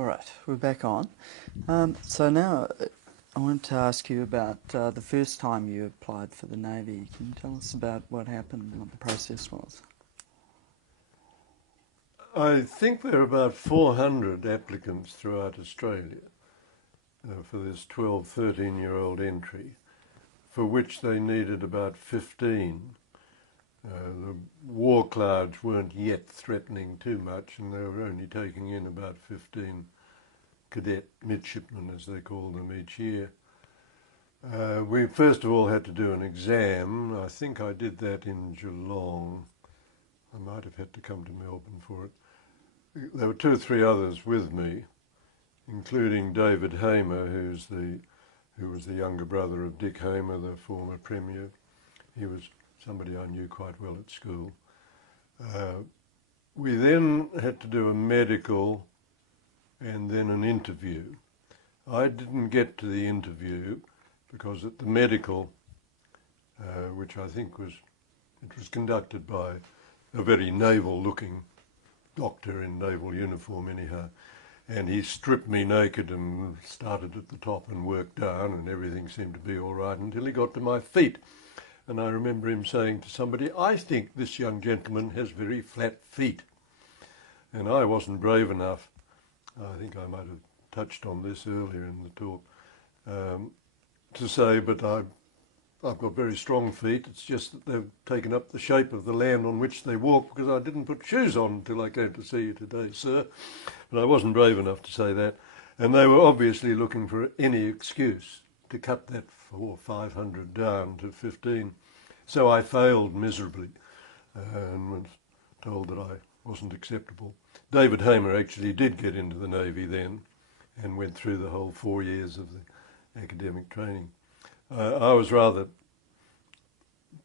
All right, we're back on. So now I want to ask you about the first time you applied for the Navy. Can you tell us about what happened and what the process was? I think there are about 400 applicants throughout Australia for this 12, 13-year-old entry, for which they needed about 15. The war clouds weren't yet threatening too much, and they were only taking in about 15 cadet midshipmen, as they call them, each year. We first of all had to do an exam. I think I did that in Geelong. I might have had to come to Melbourne for it. There were two or three others with me, including David Hamer, who was the younger brother of Dick Hamer, the former Premier. He was somebody I knew quite well at school. We then had to do a medical and then an interview. I didn't get to the interview because at the medical, which I think was conducted by a very naval-looking doctor in naval uniform anyhow, and he stripped me naked and started at the top and worked down, and everything seemed to be all right until he got to my feet. And I remember him saying to somebody, "I think this young gentleman has very flat feet." And I wasn't brave enough, I think I might have touched on this earlier in the talk, to say, but I've got very strong feet. It's just that they've taken up the shape of the land on which they walk because I didn't put shoes on until I came to see you today, sir. But I wasn't brave enough to say that. And they were obviously looking for any excuse to cut that 400 or 500 down to 15. So I failed miserably and was told that I wasn't acceptable. David Hamer actually did get into the Navy then and went through the whole 4 years of the academic training. I was rather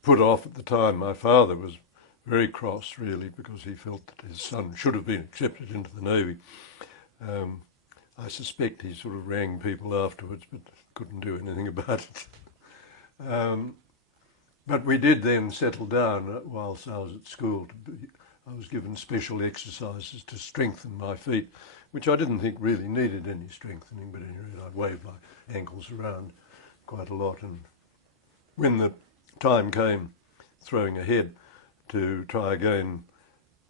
put off at the time. My father was very cross, really, because he felt that his son should have been accepted into the Navy. I suspect he sort of rang people afterwards, but couldn't do anything about it. But we did then settle down whilst I was at school. I was given special exercises to strengthen my feet, which I didn't think really needed any strengthening, but anyway, I'd wave my ankles around quite a lot. And when the time came, throwing ahead, to try again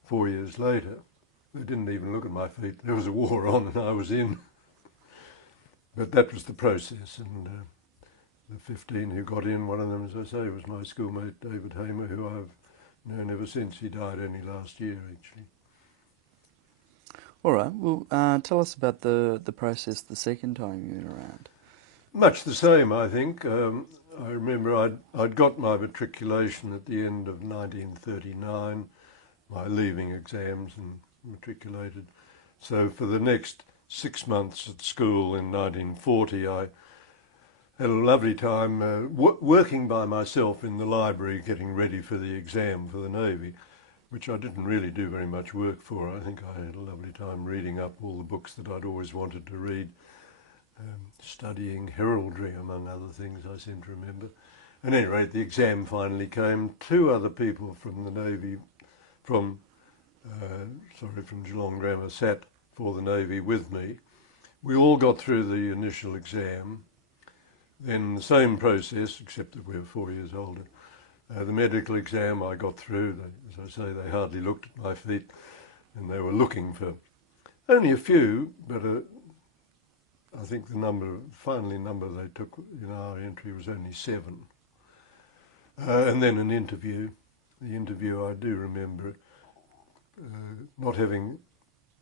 4 years later, they didn't even look at my feet. There was a war on and I was in. But that was the process, and the 15 who got in, one of them, as I say, was my schoolmate David Hamer, who I've known ever since. He died only last year, actually. All right, well, tell us about the process the second time you went around. Much the same, I think. I remember I'd got my matriculation at the end of 1939, my leaving exams, and matriculated. So for the next 6 months at school in 1940, I had a lovely time working by myself in the library, getting ready for the exam for the Navy, which I didn't really do very much work for. I think I had a lovely time reading up all the books that I'd always wanted to read, studying heraldry, among other things, I seem to remember. At any rate, the exam finally came. Two other people from the Navy, from Geelong Grammar, sat for the Navy with me. We all got through the initial exam. Then the same process, except that we were 4 years older. The medical exam I got through. As I say, they hardly looked at my feet, and they were looking for only a few, but I think the final number they took in our entry was only 7. And then an interview. The interview, I do remember not having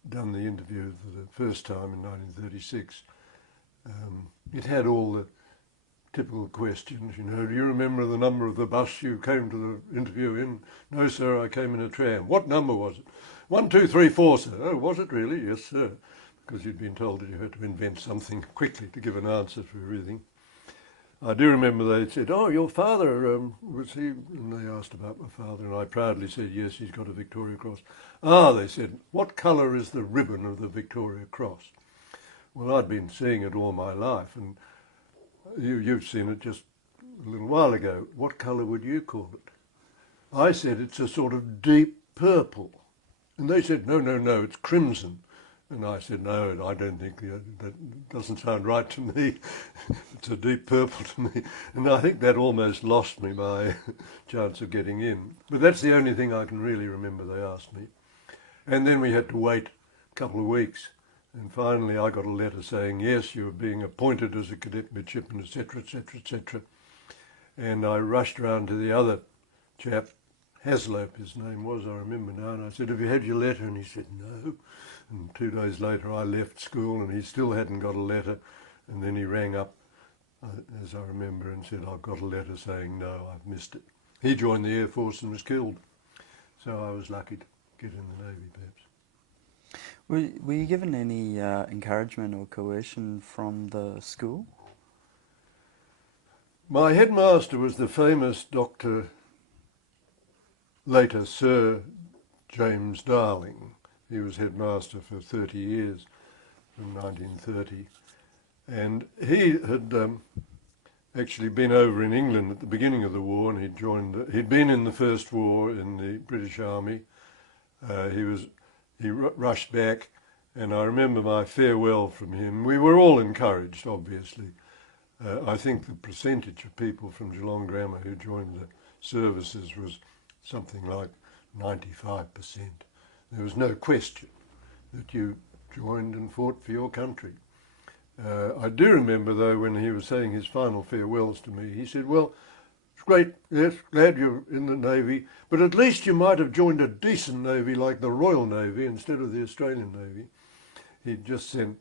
done the interview for the first time in 1936. It had all the typical questions, do you remember the number of the bus you came to the interview in? No, sir, I came in a tram. What number was it? 1, 2, 3, 4, sir. Oh, was it really? Yes, sir. Because you'd been told that you had to invent something quickly to give an answer for everything. I do remember they said, "Oh, your father, was he?" And they asked about my father, and I proudly said, "Yes, he's got a Victoria Cross." "Ah," they said, "what colour is the ribbon of the Victoria Cross?" Well, I'd been seeing it all my life, and you've seen it just a little while ago. What colour would you call it? I said, "It's a sort of deep purple." And they said, "No, no, no, it's crimson." And I said, no, I don't think that doesn't sound right to me. It's a deep purple to me. And I think that almost lost me my chance of getting in. But that's the only thing I can really remember they asked me. And then we had to wait a couple of weeks. And finally I got a letter saying, yes, you are being appointed as a cadet midshipman, etc., etc., etc. And I rushed round to the other chap, Haslope his name was, I remember now, and I said, have you had your letter? And he said, no. And 2 days later I left school and he still hadn't got a letter. And then he rang up, as I remember, and said, I've got a letter saying, no, I've missed it. He joined the Air Force and was killed. So I was lucky to get in the Navy, perhaps. Were you given any encouragement or coercion from the school? My headmaster was the famous Dr. later Sir James Darling. He was headmaster for 30 years, from 1930. And he had actually been over in England at the beginning of the war, and he'd been in the First War in the British Army. He rushed back, and I remember my farewell from him. We were all encouraged, obviously. I think the percentage of people from Geelong Grammar who joined the services was something like 95%. There was no question that you joined and fought for your country. I do remember, though, when he was saying his final farewells to me, he said, well, it's great, yes, glad you're in the Navy, but at least you might have joined a decent Navy like the Royal Navy instead of the Australian Navy. He'd just sent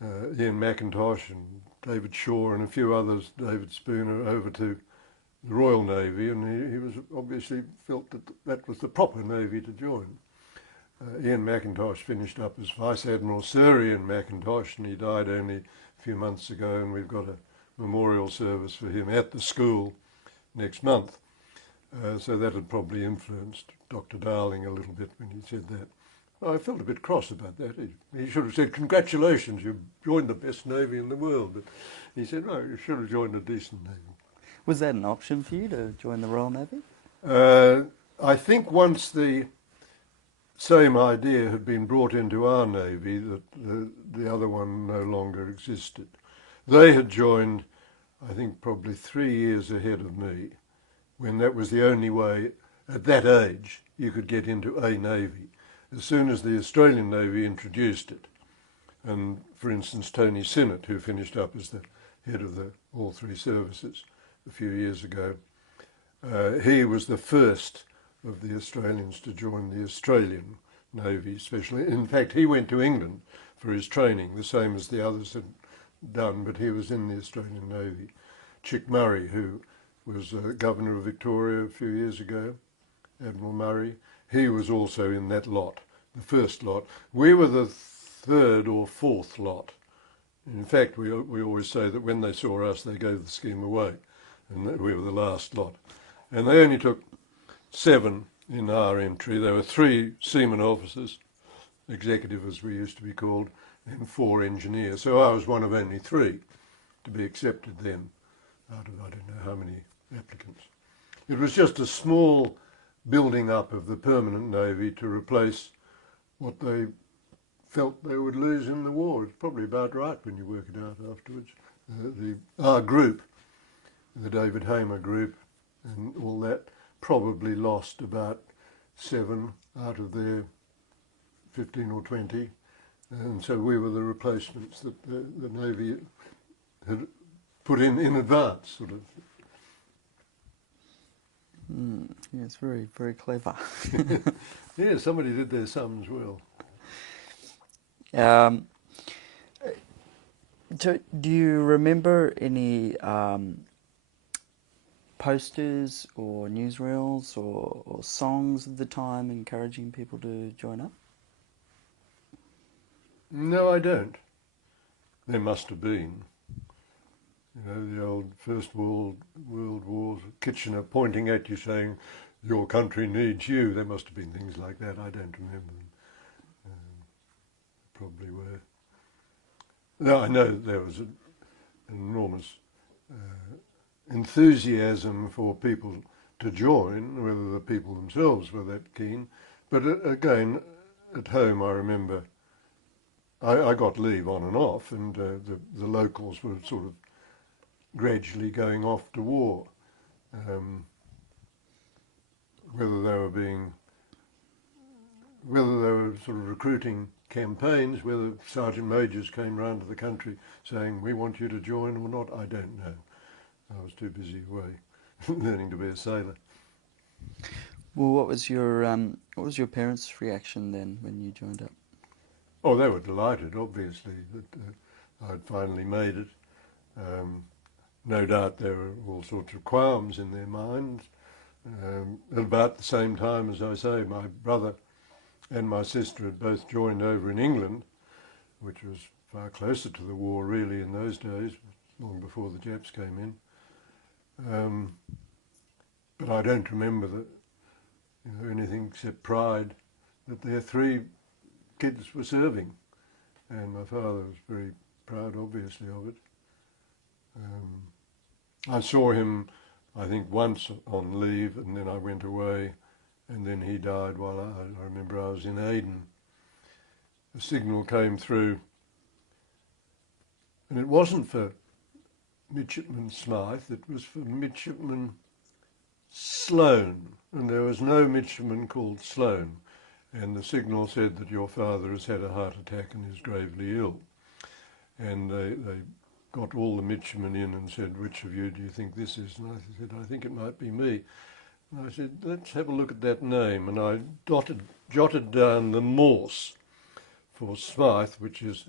Ian McIntosh and David Shaw and a few others, David Spooner, over to the Royal Navy, and he was obviously felt that that was the proper Navy to join. Ian McIntosh finished up as Vice Admiral Sir Ian McIntosh, and he died only a few months ago, and we've got a memorial service for him at the school next month. So that had probably influenced Dr. Darling a little bit when he said that. I felt a bit cross about that. He should have said, congratulations, you've joined the best Navy in the world. But he said, no, you should have joined a decent Navy. Was that an option for you to join the Royal Navy? I think once the same idea had been brought into our Navy, that the other one no longer existed. They had joined, I think, probably 3 years ahead of me, when that was the only way, at that age, you could get into a Navy. As soon as the Australian Navy introduced it, and for instance Tony Sinnott, who finished up as the head of all three services a few years ago, he was the first of the Australians to join the Australian Navy, especially. In fact, he went to England for his training, the same as the others had done, but he was in the Australian Navy. Chick Murray, who was Governor of Victoria a few years ago, Admiral Murray, he was also in that lot, the first lot. We were the third or fourth lot. In fact, we always say that when they saw us, they gave the scheme away, and that we were the last lot. And they only took 7 in our entry. There were 3 seaman officers, executive as we used to be called, and 4 engineers. So I was one of only 3 to be accepted then, out of I don't know how many applicants. It was just a small building up of the permanent Navy to replace what they felt they would lose in the war. It's probably about right when you work it out afterwards. Our group, the David Hamer group and all that, probably lost about 7 out of their 15 or 20. And so we were the replacements that the Navy had put in advance, sort of. Yeah, it's very, very clever. Yeah, somebody did their sums well. Do you remember any posters or newsreels or songs of the time encouraging people to join up? No, I don't. There must have been. You know, the old First World War, Kitchener pointing at you saying, your country needs you. There must have been things like that. I don't remember them. Probably were. No, I know there was an enormous enthusiasm for people to join, whether the people themselves were that keen. But again, at home I remember I got leave on and off, and the locals were sort of gradually going off to war. Whether they were being, whether they were sort of recruiting campaigns, whether sergeant majors came round to the country saying, we want you to join or not, I don't know. I was too busy away learning to be a sailor. Well, what was your parents' reaction then when you joined up? Oh, they were delighted, obviously, that I'd finally made it. No doubt there were all sorts of qualms in their minds. At about the same time, as I say, my brother and my sister had both joined over in England, which was far closer to the war really in those days, long before the Japs came in. But I don't remember anything except pride that their 3 kids were serving, and my father was very proud, obviously, of it. I saw him, I think, once on leave, and then I went away, and then he died while I remember I was in Aden. A signal came through, and it wasn't for Midshipman Smyth, it was for Midshipman Sloane, and there was no midshipman called Sloane, and the signal said that your father has had a heart attack and is gravely ill. And they got all the midshipmen in and said, which of you do you think this is? And I said, I think it might be me. And I said, let's have a look at that name. And I jotted down the Morse for Smyth, which is ...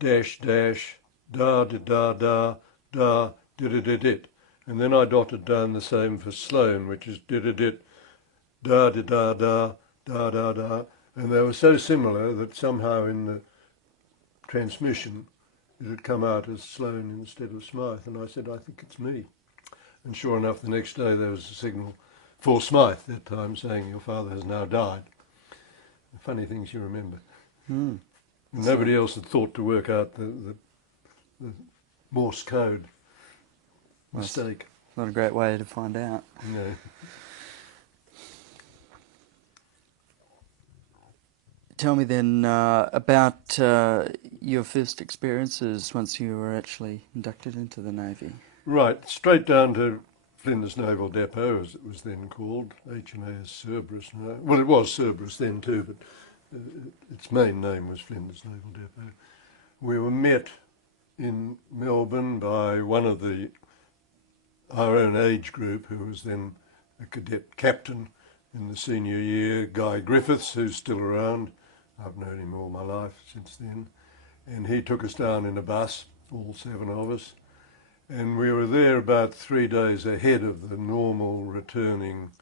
dash dash da da da da da did. And then I dotted down the same for Sloane, which is did da da da da da da da. And they were so similar that somehow in the transmission it had come out as Sloane instead of Smyth. And I said, I think it's me. And sure enough, the next day there was a signal for Smyth, that time saying your father has now died. Funny things you remember. Mm. Nobody else had thought to work out the Morse code mistake. It's not a great way to find out. No. Tell me then about your first experiences once you were actually inducted into the Navy. Right, straight down to Flinders Naval Depot, as it was then called, HMAS Cerberus now. Well, it was Cerberus then too, but its main name was Flinders Naval Depot. We were met in Melbourne by one of our own age group, who was then a cadet captain in the senior year, Guy Griffiths, who's still around. I've known him all my life since then. And he took us down in a bus, all 7 of us. And we were there about 3 days ahead of the normal returning.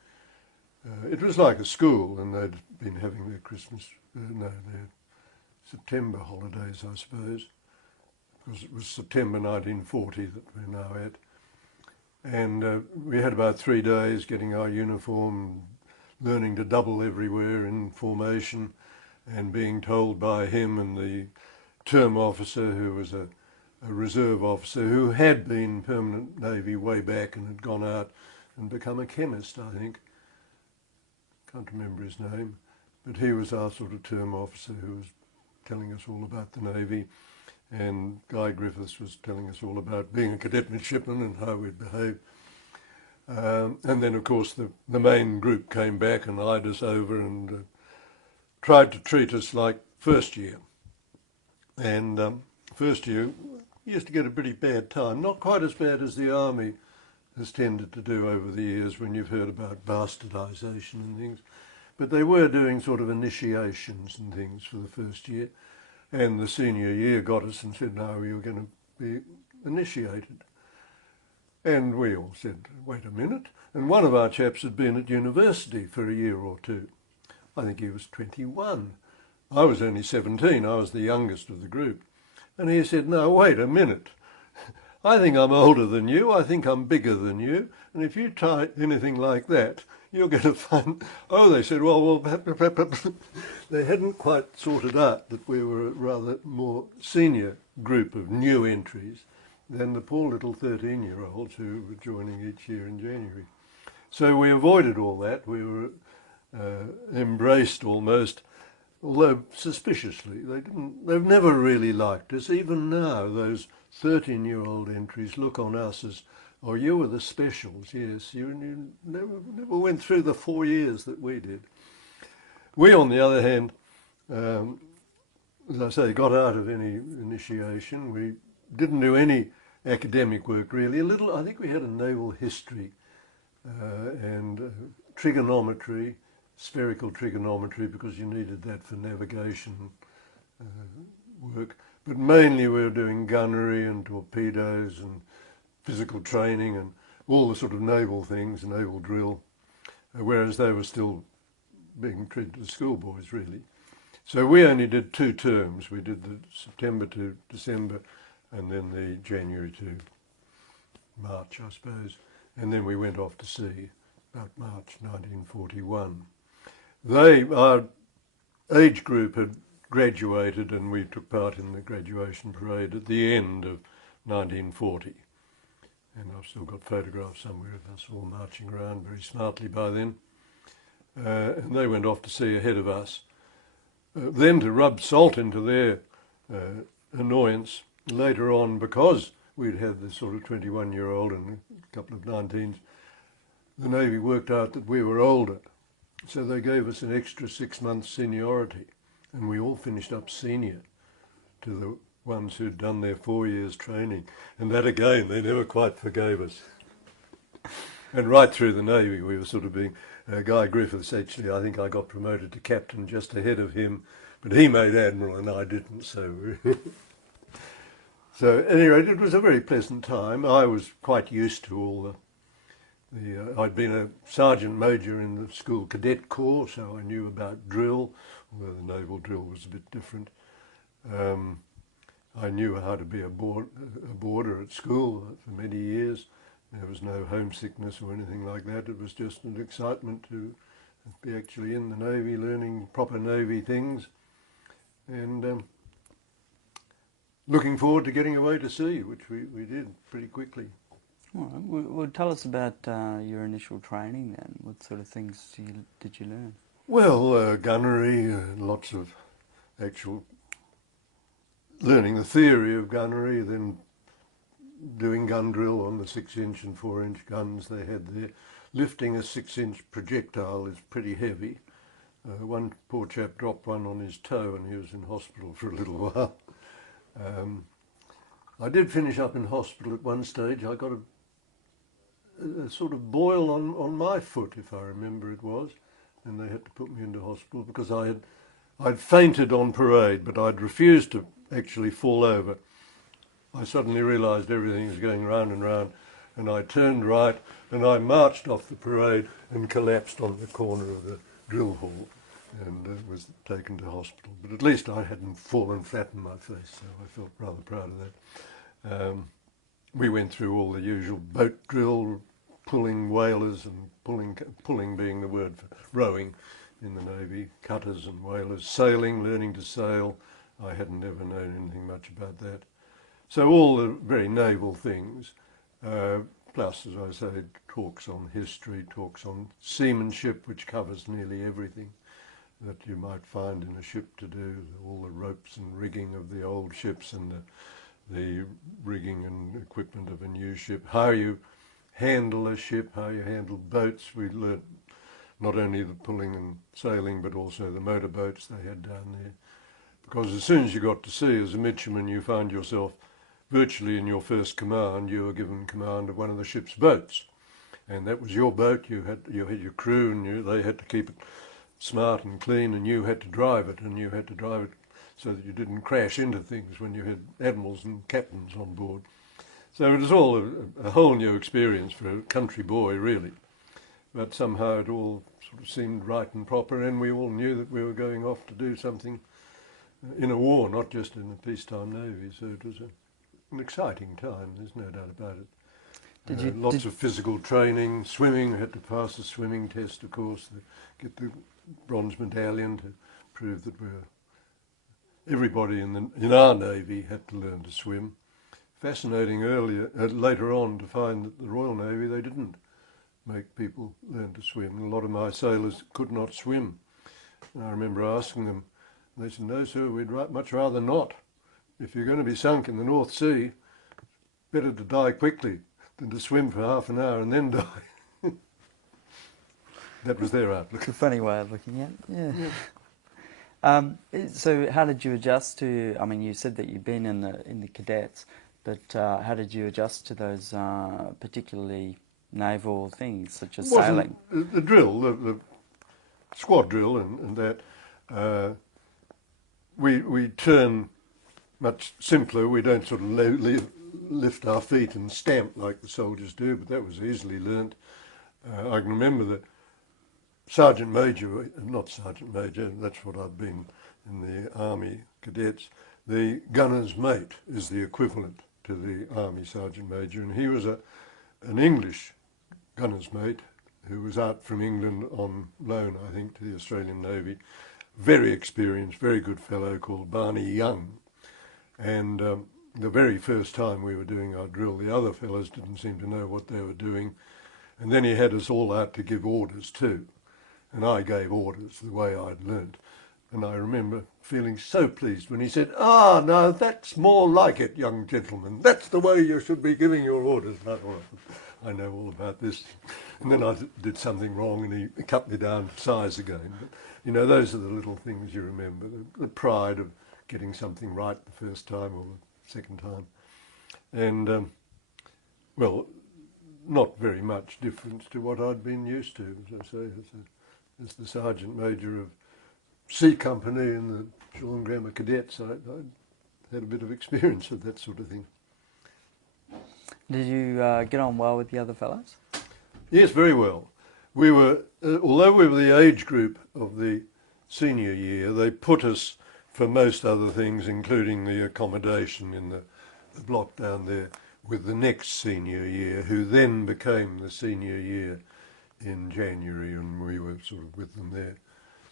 It was like a school, and they'd been having their their September holidays, I suppose, because it was September 1940 that we're now at. And we had about 3 days getting our uniform, learning to double everywhere in formation, and being told by him and the term officer, who was a reserve officer who had been permanent Navy way back and had gone out and become a chemist, I think. Can't remember his name, but he was our sort of term officer who was telling us all about the Navy, and Guy Griffiths was telling us all about being a cadet midshipman and how we'd behave. And then, of course, the main group came back and eyed us over and tried to treat us like first year. And first year, we used to get a pretty bad time. Not quite as bad as the Army has tended to do over the years when you've heard about bastardisation and things. But they were doing sort of initiations and things for the first year. And the senior year got us and said, no, you're going to be initiated. And we all said, wait a minute. And one of our chaps had been at university for a year or two. I think he was 21. I was only 17. I was the youngest of the group. And he said, no, wait a minute. I think I'm older than you. I think I'm bigger than you. And if you try anything like that, you're going to find... Oh, they said, well, they hadn't quite sorted out that we were a rather more senior group of new entries than the poor little 13-year-olds who were joining each year in January. So we avoided all that. We were embraced almost although suspiciously. They've never really liked us. Even now, those 13-year-old entries look on us as, oh, you were the specials, yes. You never went through the 4 years that we did. We, on the other hand, um, as I say, got out of any initiation. We didn't do any academic work really. A little, I think we had a naval history and trigonometry, spherical trigonometry, because you needed that for navigation work. But mainly we were doing gunnery and torpedoes and physical training and all the sort of naval things, naval drill, whereas they were still being treated as schoolboys really. So we only did 2 terms. We did the September to December and then the January to March, I suppose. And then we went off to sea about March 1941. Our age group had graduated and we took part in the graduation parade at the end of 1940. And I've still got photographs somewhere of us all marching around very smartly by then. And they went off to sea ahead of us. Then to rub salt into their annoyance later on, because we'd had this sort of 21-year-old and a couple of 19s, the Navy worked out that we were older. So they gave us an extra 6 months seniority, and we all finished up senior to the ones who'd done their 4 years training. And that again, they never quite forgave us. And right through the Navy, we were sort of being, Guy Griffiths actually, I think I got promoted to captain just ahead of him, but he made admiral and I didn't, so. So anyway, it was a very pleasant time. I was quite used to all I'd been a sergeant major in the school cadet corps, so I knew about drill, although the naval drill was a bit different. I knew how to be a boarder at school for many years. There was no homesickness or anything like that. It was just an excitement to be actually in the Navy, learning proper Navy things, and looking forward to getting away to sea, which we did pretty quickly. All right. Well, tell us about your initial training then. What sort of things did you learn? Well, gunnery, lots of actual learning the theory of gunnery, then doing gun drill on the 6-inch and 4-inch guns they had there. Lifting a 6-inch projectile is pretty heavy. One poor chap dropped one on his toe and he was in hospital for a little while. I did finish up in hospital at one stage. I got a sort of boil on my foot, if I remember it was, and they had to put me into hospital because I'd fainted on parade, but I'd refused to actually fall over. I suddenly realised everything was going round and round, and I turned right and I marched off the parade and collapsed on the corner of the drill hall and was taken to hospital. But at least I hadn't fallen flat on my face, so I felt rather proud of that. We went through all the usual boat drill, pulling whalers and pulling being the word for rowing in the Navy, cutters and whalers, sailing, learning to sail. I hadn't ever known anything much about that. So all the very naval things, plus, as I say, talks on history, talks on seamanship, which covers nearly everything that you might find in a ship to do, all the ropes and rigging of the old ships and the rigging and equipment of a new ship, how you handle a ship, how you handle boats. We learnt not only the pulling and sailing, but also the motorboats they had down there. Because as soon as you got to sea as a midshipman, you found yourself virtually in your first command. You were given command of one of the ship's boats, and that was your boat. You had your crew, and they had to keep it smart and clean, and you had to drive it, and you had to drive it so that you didn't crash into things when you had admirals and captains on board. So it was all a whole new experience for a country boy, really. But somehow it all sort of seemed right and proper, and we all knew that we were going off to do something in a war, not just in a peacetime Navy. So it was an exciting time, there's no doubt about it. Lots of physical training, swimming. I had to pass the swimming test, of course, to get the bronze medallion to prove that everybody in our Navy had to learn to swim. Fascinating later on to find that the Royal Navy, they didn't make people learn to swim. A lot of my sailors could not swim. And I remember asking them, And they said, no, sir, we'd much rather not. If you're going to be sunk in the North Sea, better to die quickly than to swim for half an hour and then die. That was their outlook. It's a funny way of looking at it, yeah. Yeah. So how did you adjust to, I mean, you said that you've been in the cadets, but how did you adjust to those particularly naval things, such as sailing? The drill, the squad drill and that, we turn much simpler. We don't sort of lift our feet and stamp like the soldiers do, but that was easily learnt. I can remember that Sergeant Major, not Sergeant Major, that's what I've been in the Army cadets, the gunner's mate is the equivalent to the Army Sergeant Major, and he was an English gunner's mate who was out from England on loan, I think, to the Australian Navy. Very experienced, very good fellow called Barney Young. And the very first time we were doing our drill, the other fellows didn't seem to know what they were doing. And then he had us all out to give orders too. And I gave orders the way I'd learnt. And I remember feeling so pleased when he said, "Ah, now that's more like it, young gentleman. That's the way you should be giving your orders." And I thought, I know all about this. And then I did something wrong and he cut me down to size again. But, you know, those are the little things you remember, the pride of getting something right the first time or the second time. And, well, not very much difference to what I'd been used to, as I say, as the Sergeant Major of C Company in the Sean Grammar Cadets. I had a bit of experience of that sort of thing. Did you get on well with the other fellows? Yes, very well. We were, although we were the age group of the senior year, they put us for most other things, including the accommodation in the block down there, with the next senior year, who then became the senior year in January, and we were sort of with them there.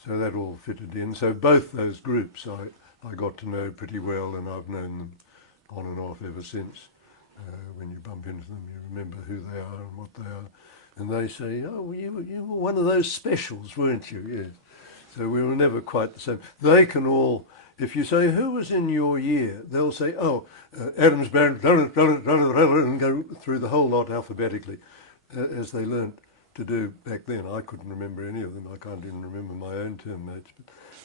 So that all fitted in. So both those groups I got to know pretty well, and I've known them on and off ever since. When you bump into them, you remember who they are and what they are. And they say, "Oh, well, you were one of those specials, weren't you?" Yes. So we were never quite the same. They can all, if you say, "Who was in your year?" they'll say, "Oh, Adams, Barron," and go through the whole lot alphabetically, as they learnt to do back then. I couldn't remember any of them. I can't even remember my own term mates.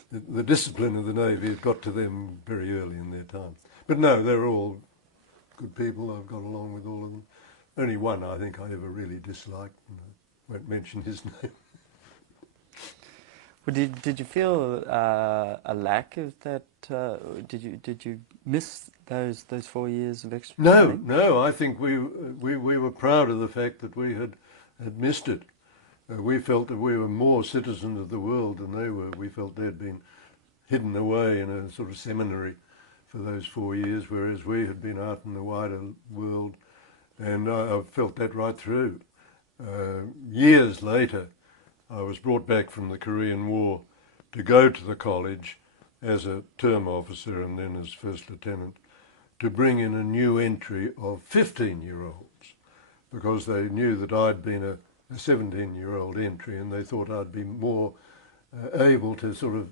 But the discipline of the Navy had got to them very early in their time. But no, they're all good people. I've got along with all of them. Only one I think I ever really disliked, and I won't mention his name. Well, did you feel a lack of that? Did you miss those 4 years of extra training? No. I think we were proud of the fact that we had missed it. We felt that we were more citizens of the world than they were. We felt they'd been hidden away in a sort of seminary for those 4 years, whereas we had been out in the wider world, and I felt that right through. Years later, I was brought back from the Korean War to go to the college as a term officer and then as first lieutenant to bring in a new entry of 15-year-olds, because they knew that I'd been a 17-year-old entry, and they thought I'd be more able to sort of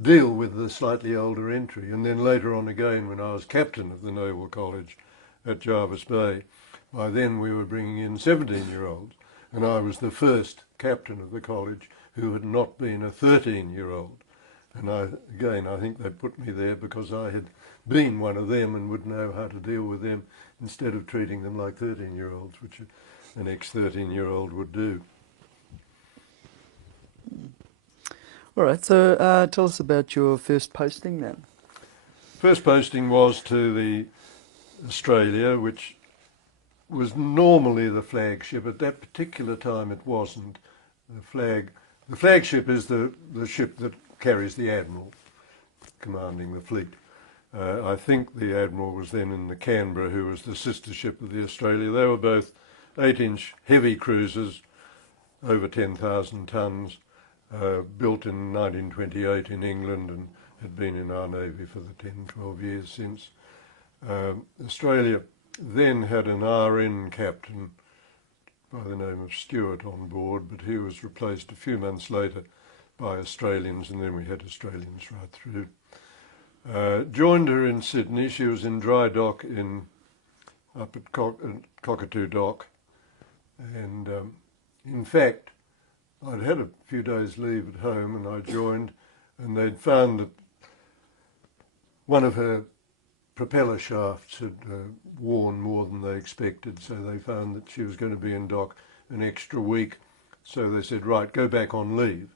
deal with the slightly older entry. And then later on again, when I was captain of the Naval College at Jervis Bay, by then we were bringing in 17-year-olds, and I was the first captain of the college who had not been a 13-year-old. And I think they put me there because I had been one of them and would know how to deal with them, instead of treating them like 13-year-olds, which an ex-13-year-old would do. All right, so tell us about your first posting then. First posting was to the Australia, which was normally the flagship. At that particular time it wasn't. The flagship is the ship that carries the Admiral, commanding the fleet. I think the Admiral was then in the Canberra, who was the sister ship of the Australia. They were both 8-inch heavy cruisers, over 10,000 tonnes, built in 1928 in England and had been in our Navy for the 10, 12 years since. Australia then had an RN captain by the name of Stewart on board, but he was replaced a few months later by Australians, and then we had Australians right through. Joined her in Sydney. She was in dry dock up at Cockatoo Dock, and in fact I'd had a few days leave at home, and I joined, and they'd found that one of her propeller shafts had worn more than they expected, so they found that she was going to be in dock an extra week. So they said, right, go back on leave.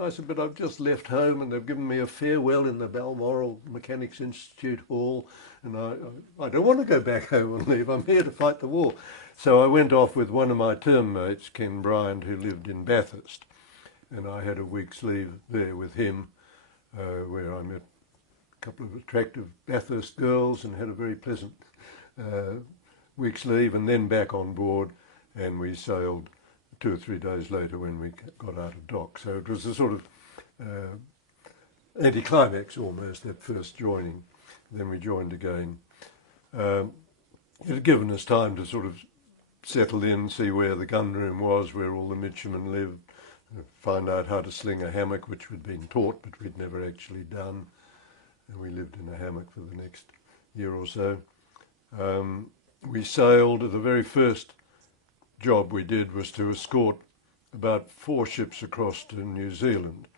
I said, but I've just left home and they've given me a farewell in the Balmoral Mechanics Institute Hall, and I don't want to go back home on leave. I'm here to fight the war. So I went off with one of my term mates, Ken Bryant, who lived in Bathurst, and I had a week's leave there with him, where I met a couple of attractive Bathurst girls and had a very pleasant week's leave, and then back on board, and we sailed 2 or 3 days later when we got out of dock. So it was a sort of anticlimax almost, that first joining. Then we joined again. It had given us time to sort of settle in, see where the gun room was, where all the midshipmen lived, find out how to sling a hammock, which we'd been taught but we'd never actually done. And we lived in a hammock for the next year or so. We sailed. The very first job we did was to escort about 4 ships across to New Zealand,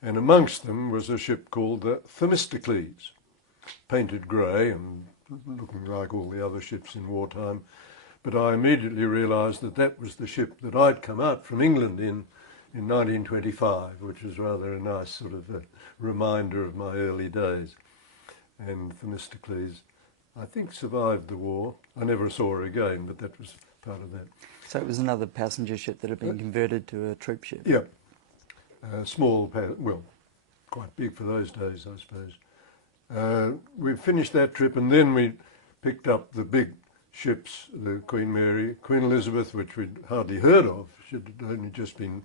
and amongst them was a ship called the Themistocles, painted grey and looking like all the other ships in wartime. But I immediately realised that that was the ship that I'd come out from England in 1925, which was rather a nice sort of a reminder of my early days. And Themistocles, I think, survived the war. I never saw her again, but that was part of that. So it was another passenger ship that had been converted to a troop ship? Yeah. Small, well, quite big for those days, I suppose. We finished that trip, and then we picked up the big ships, the Queen Mary, Queen Elizabeth, which we'd hardly heard of. She'd only just been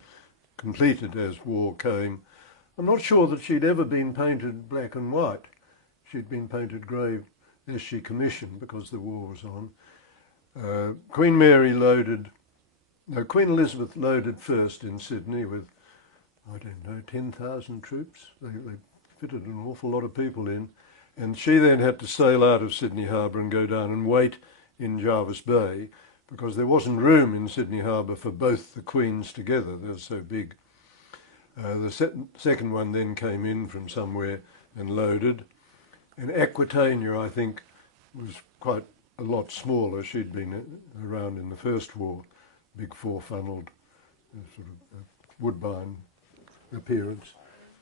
completed as war came. I'm not sure that she'd ever been painted black and white. She'd been painted grey as she commissioned because the war was on. Queen Elizabeth loaded first in Sydney with, I don't know, 10,000 troops. They fitted an awful lot of people in. And she then had to sail out of Sydney Harbour and go down and wait in Jervis Bay, because there wasn't room in Sydney Harbour for both the Queens together. They were so big. The second one then came in from somewhere and loaded. And Aquitania, I think, was quite a lot smaller. She'd been around in the First War, big 4-funnelled sort of Woodbine appearance.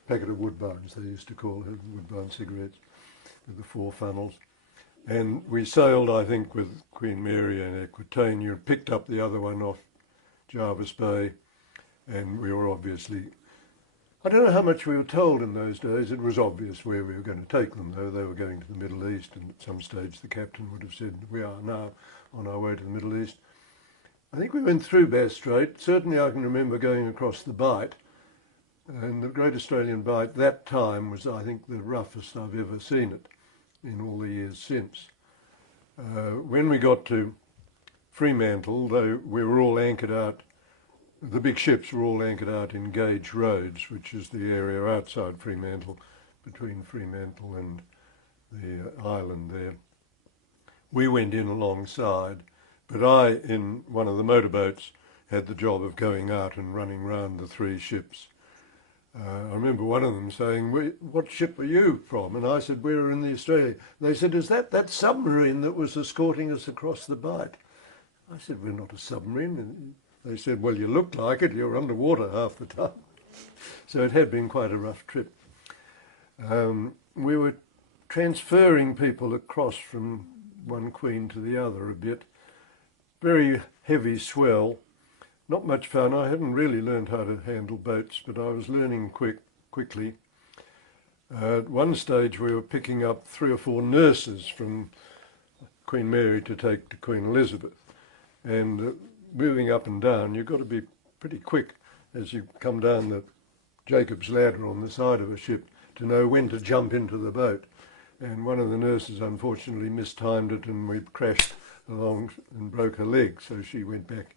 Packet of Woodbines, they used to call her, Woodbine cigarettes, with the 4 funnels. And we sailed, I think, with Queen Mary and Aquitania, picked up the other one off Jervis Bay, and we were obviously, I don't know how much we were told in those days. It was obvious where we were going to take them, though. They were going to the Middle East, and at some stage the captain would have said, we are now on our way to the Middle East. I think we went through Bass Strait. Certainly I can remember going across the Bight, and the Great Australian Bight that time was, I think, the roughest I've ever seen it in all the years since. When we got to Fremantle, though, we were all anchored out, the big ships were all anchored out in Gage Roads, which is the area outside Fremantle, between Fremantle and the island there. We went in alongside, but I, in one of the motorboats, had the job of going out and running round the 3 ships. I remember one of them saying, what ship are you from? And I said, we're in the Australia. They said, is that submarine that was escorting us across the Bight? I said, we're not a submarine. And they said, well, you looked like it. You're underwater half the time. So it had been quite a rough trip. We were transferring people across from one queen to the other a bit. Very heavy swell. Not much fun. I hadn't really learned how to handle boats, but I was learning quickly. At one stage we were picking up 3 or 4 nurses from Queen Mary to take to Queen Elizabeth. And moving up and down, you've got to be pretty quick as you come down the Jacob's ladder on the side of a ship to know when to jump into the boat. And one of the nurses unfortunately mistimed it, and we crashed along and broke her leg, so she went back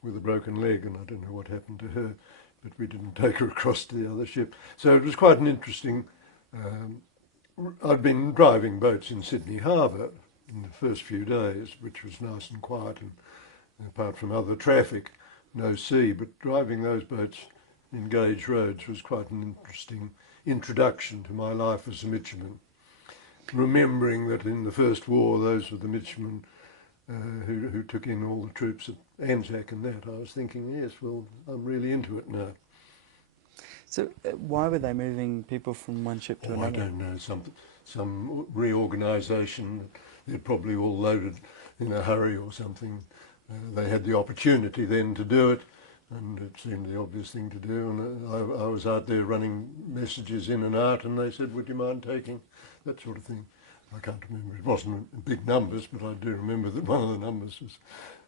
with a broken leg, and I don't know what happened to her. but we didn't take her across to the other ship. So it was quite an interesting. Um, I'd been driving boats in Sydney Harbour in the first few days, which was nice and quiet, and apart from other traffic, no sea. But driving those boats in gauge roads was quite an interesting introduction to my life as a midshipman. Remembering that in the First War, those were the midshipmen who took in all the troops at Anzac and that, I was thinking, yes, well, I'm really into it now. So why were they moving people from one ship to I another? don't know, some reorganisation. They're probably all loaded in a hurry or something. They had the opportunity then to do it, and it seemed the obvious thing to do. And I was out there running messages in and out, and they said, "Would you mind taking?" That sort of thing. I can't remember. It wasn't in big numbers, but I do remember that one of the numbers was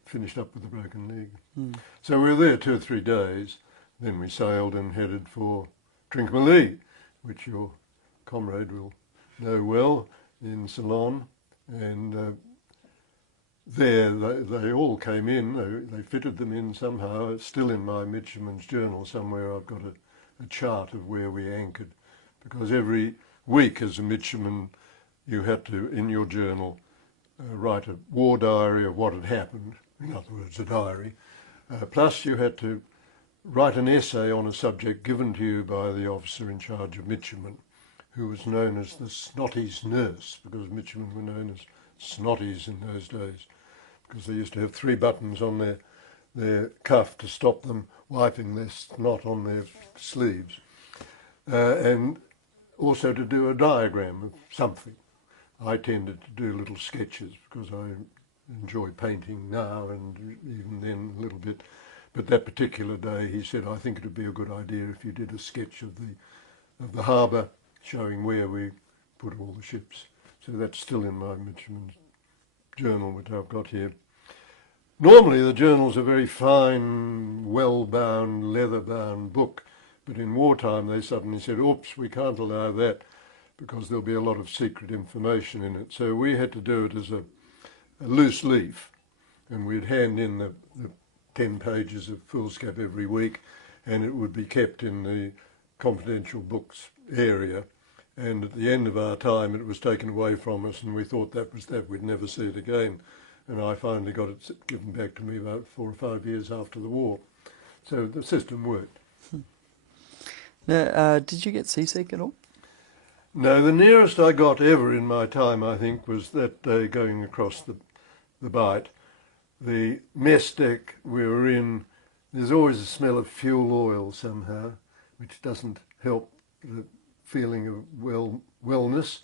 finished up with a broken leg. Mm. So we were there 2 or 3 days. Then we sailed and headed for Trincomalee, which your comrade will know well, in Ceylon. And there they all came in. They fitted them in somehow. It's still in my midshipman's journal somewhere. I've got a chart of where we anchored, because every week as a midshipman you had to, in your journal, write a war diary of what had happened, in other words, a diary. Plus you had to write an essay on a subject given to you by the officer in charge of midshipmen, who was known as the snotty's nurse, because midshipmen were known as snotties in those days, because they used to have 3 buttons on their cuff to stop them wiping their snot on their sleeves, and also to do a diagram of something. I tended to do little sketches because I enjoy painting now and even then a little bit. But that particular day he said, "I think it would be a good idea if you did a sketch of the harbour showing where we put all the ships." So that's still in my midshipman's journal, which I've got here. Normally the journal's a very fine, well-bound, leather-bound book, but in wartime they suddenly said, "Oops, we can't allow that because there'll be a lot of secret information in it." So we had to do it as a loose leaf, and we'd hand in the 10 pages of foolscap every week, and it would be kept in the confidential books area. And at the end of our time it was taken away from us, and we thought that was that, we'd never see it again. And I finally got it given back to me about 4 or 5 years after the war. So the system worked. Now, did you get seasick at all? No, the nearest I got ever in my time, I think, was that day going across the Bight. The mess deck we were in, there's always a smell of fuel oil somehow, which doesn't help the feeling of wellness.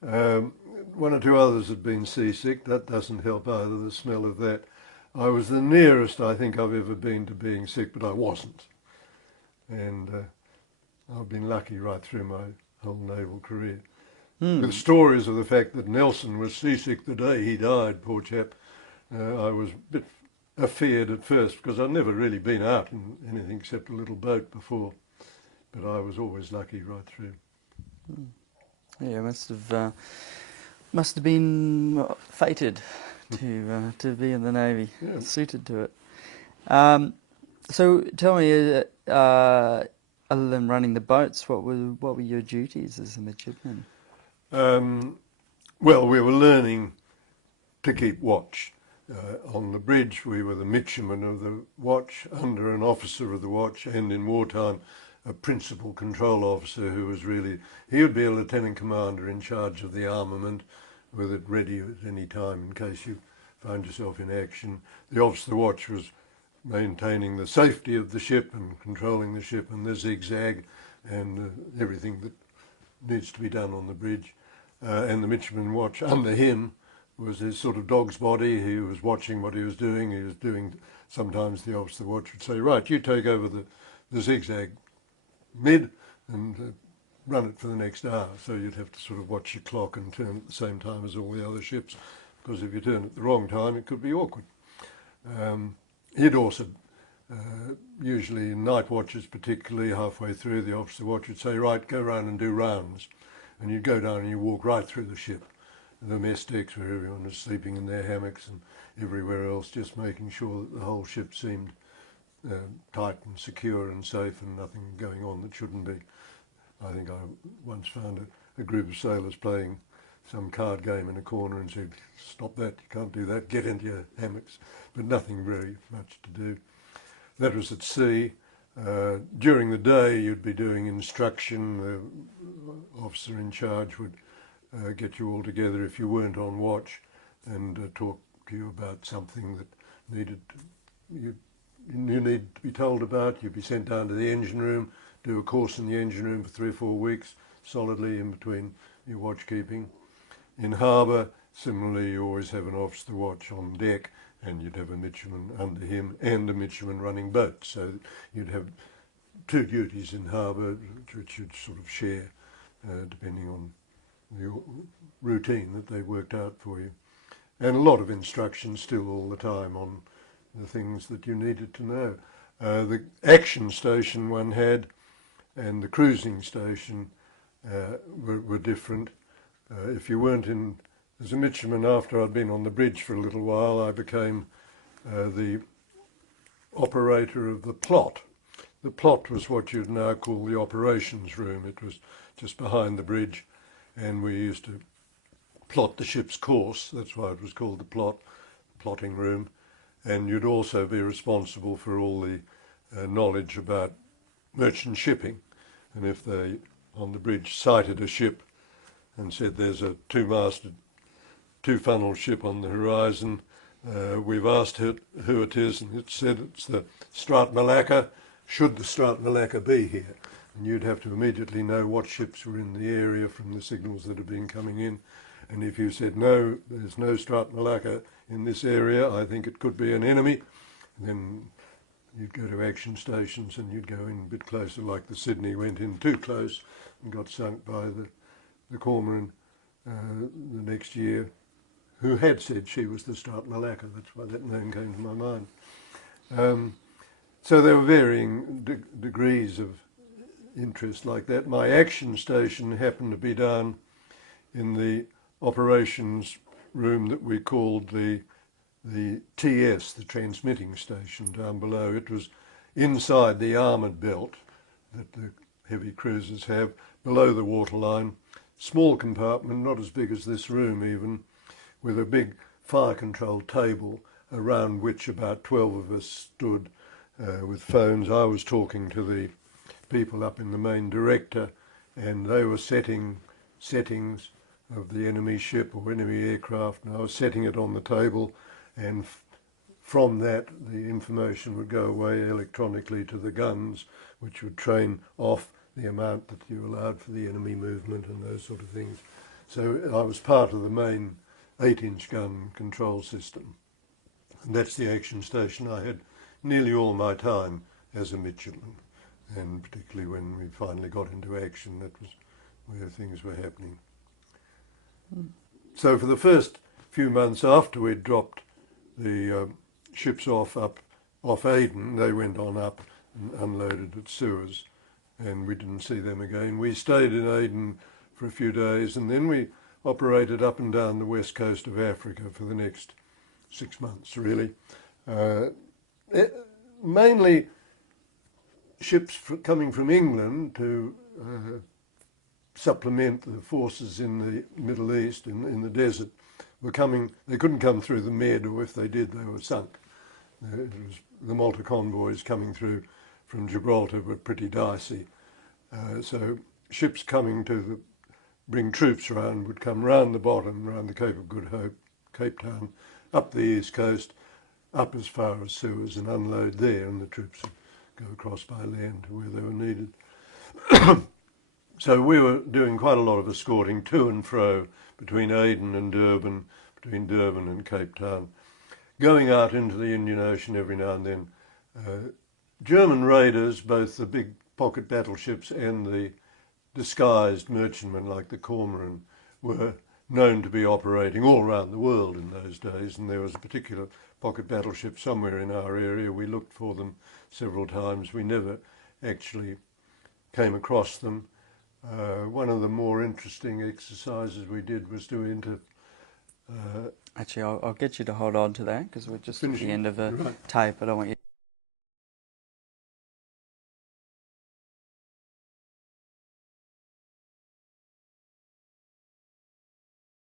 1 or 2 others had been seasick. That doesn't help either, the smell of that. I was the nearest I think I've ever been to being sick, but I wasn't. And I've been lucky right through my whole naval career. With stories of the fact that Nelson was seasick the day he died, poor chap. I was a bit afeared at first because I'd never really been out in anything except a little boat before, but I was always lucky right through. Yeah, must have been fated to be in the Navy, Yeah. suited to it. So tell me, other than running the boats, what were your duties as a midshipman? Well, we were learning to keep watch. On the bridge we were the midshipmen of the watch, under an officer of the watch, and in wartime a principal control officer who was really, he would be a lieutenant commander in charge of the armament, with it ready at any time in case you found yourself in action. The officer of the watch was maintaining the safety of the ship and controlling the ship and the zigzag and everything that needs to be done on the bridge. And the midshipman watch under him was his sort of dog's body. He was watching what he was doing. He was doing, sometimes the officer of the watch would say, "Right, you take over the zigzag mid and run it for the next hour." So you'd have to sort of watch your clock and turn at the same time as all the other ships, because if you turn at the wrong time it could be awkward. He'd also, usually in night watches particularly, halfway through the officer of the watch would say, "Right, go round and do rounds." And you'd go down and you walk right through the ship, the mess decks where everyone was sleeping in their hammocks and everywhere else, just making sure that the whole ship seemed tight and secure and safe and nothing going on that shouldn't be. I think I once found a group of sailors playing some card game in a corner and said, "Stop that, you can't do that, get into your hammocks," but nothing very much to do. That was at sea. During the day you'd be doing instruction. The officer in charge would get you all together if you weren't on watch and talk to you about something that you need to be told about. You'd be sent down to the engine room, do a course in the engine room for 3 or 4 weeks, solidly in between your watch keeping. In harbour, similarly, you always have an officer watch on deck, and you'd have a midshipman under him and a midshipman running boats. So you'd have 2 duties in harbour, which you'd sort of share depending on the routine that they worked out for you. And a lot of instruction still all the time on the things that you needed to know. The action station one had and the cruising station were different. If you weren't in, as a midshipman, after I'd been on the bridge for a little while, I became the operator of the plot. The plot was what you'd now call the operations room. It was just behind the bridge, and we used to plot the ship's course. That's why it was called the plotting room. And you'd also be responsible for all the knowledge about merchant shipping. And if they, on the bridge, sighted a ship and said there's a 2-masted, 2-funnelled ship on the horizon, we've asked it who it is, and it said it's the Strat Malacca. Should the Strat Malacca be here? And you'd have to immediately know what ships were in the area from the signals that had been coming in. And if you said, no, there's no Strat Malacca in this area, I think it could be an enemy, then you'd go to action stations and you'd go in a bit closer, like the Sydney went in too close and got sunk by the Cormoran the next year, who had said she was the Strat Malacca. That's why that name came to my mind. So there were varying degrees of interest like that. My action station happened to be down in the operations room that we called the TS, the transmitting station, down below. It was inside the armoured belt that the heavy cruisers have, below the waterline. Small compartment, not as big as this room even, with a big fire control table around which about 12 of us stood with phones. I was talking to the people up in the main director, and they were setting settings of the enemy ship or enemy aircraft, and I was setting it on the table, and from that the information would go away electronically to the guns, which would train off the amount that you allowed for the enemy movement and those sort of things. So I was part of the main 8-inch gun control system, and that's the action station I had nearly all my time as a midshipman, and particularly when we finally got into action, that was where things were happening. So for the first few months after we'd dropped the ships off Aden, they went on up and unloaded at Suez, and we didn't see them again. We stayed in Aden for a few days, and then we operated up and down the west coast of Africa for the next 6 months, really. Mainly ships coming from England to supplement the forces in the Middle East, in the desert, were coming. They couldn't come through the Med, or if they did, they were sunk. It was the Malta convoys coming through from Gibraltar were pretty dicey. So ships coming to bring troops around would come round the bottom, round the Cape of Good Hope, Cape Town, up the east coast, up as far as Suez and unload there, and the troops would go across by land to where they were needed. So we were doing quite a lot of escorting to and fro between Aden and Durban, between Durban and Cape Town, going out into the Indian Ocean every now and then. German raiders, both the big pocket battleships and the disguised merchantmen like the Cormoran, were known to be operating all around the world in those days, and there was a particular pocket battleship somewhere in our area. We looked for them several times. We never actually came across them. One of the more interesting exercises we did was to enter... Actually, I'll get you to hold on to that, because we're just at the end of a right. tape. I don't want you